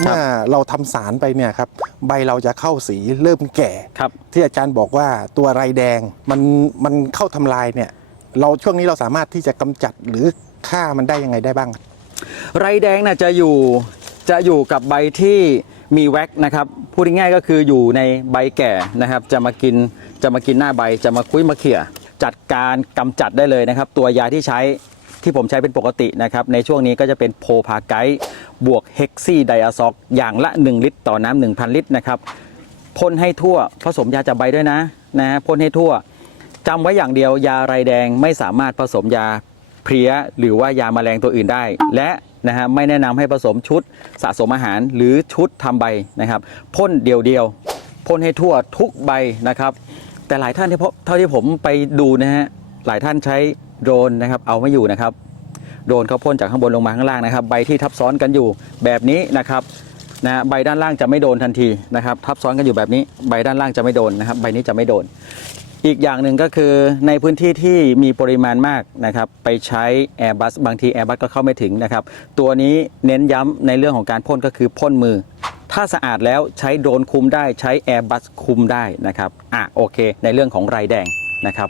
เมื่อเราทำสารไปเนี่ยครับใบเราจะเข้าสีเริ่มแก่ครับที่อาจารย์บอกว่าตัวไรแดงมันมันเข้าทำลายเนี่ยเราช่วงนี้เราสามารถที่จะกำจัดหรือฆ่ามันได้ยังไงได้บ้าง ไรแดงน่ะจะอยู่จะอยู่กับใบที่มีแว็กนะครับพูดง่ายๆก็คืออยู่ในใบแก่นะครับ จะมากินจะมากินหน้าใบจะมาคุยมาเขี่ยจัดการกำจัดได้เลยนะครับ ตัวยาที่ใช้ที่ผมใช้เป็นปกตินะครับในช่วงนี้ก็จะเป็นโพพาไกด์ บวกเฮกซี่ไดอะซอกอย่างละ 1 ลิตร ต่อน้ำ1,000 ลิตรนะครับพ่นให้ทั่วผสมยาจับใบด้วยนะนะฮะพ่นให้ทั่วจำไว้อย่างเดียวยาไรแดงไม่สามารถผสมยาเพลี้ยหรือว่ายาแมลงตัวอื่นได้ และนะฮะไม่แนะนำให้ผสมชุดสะสมอาหารหรือชุดทำใบนะครับพ่นเดียวเดียวๆพ่นให้ทั่วทุกใบนะครับ แต่หลายท่านที่พบเท่าที่ผมไปดูนะฮะหลายท่านใช้โดรนนะครับเอาไม่อยู่นะครับ โดนเขาพ่นจากข้างบนลงมาข้างล่างนะครับ ใบที่ทับซ้อนกันอยู่แบบนี้นะครับนะใบด้านล่างจะไม่โดนทันทีนะครับทับซ้อนกันอยู่แบบนี้ใบด้านล่างจะไม่โดนนะครับ ใบนี้จะไม่โดน อีกอย่างหนึ่งก็คือในพื้นที่ที่มีปริมาณมากนะครับไปใช้ Airbus บางที Airbus ก็เข้าไม่ถึงนะครับ ตัวนี้เน้นย้ำในเรื่องของการพ่นก็คือพ่นมือ ถ้าสะอาดแล้วใช้โดรนคุมได้ใช้ Airbus คุมได้นะครับอะโอเค ในเรื่องของไรแดงนะครับ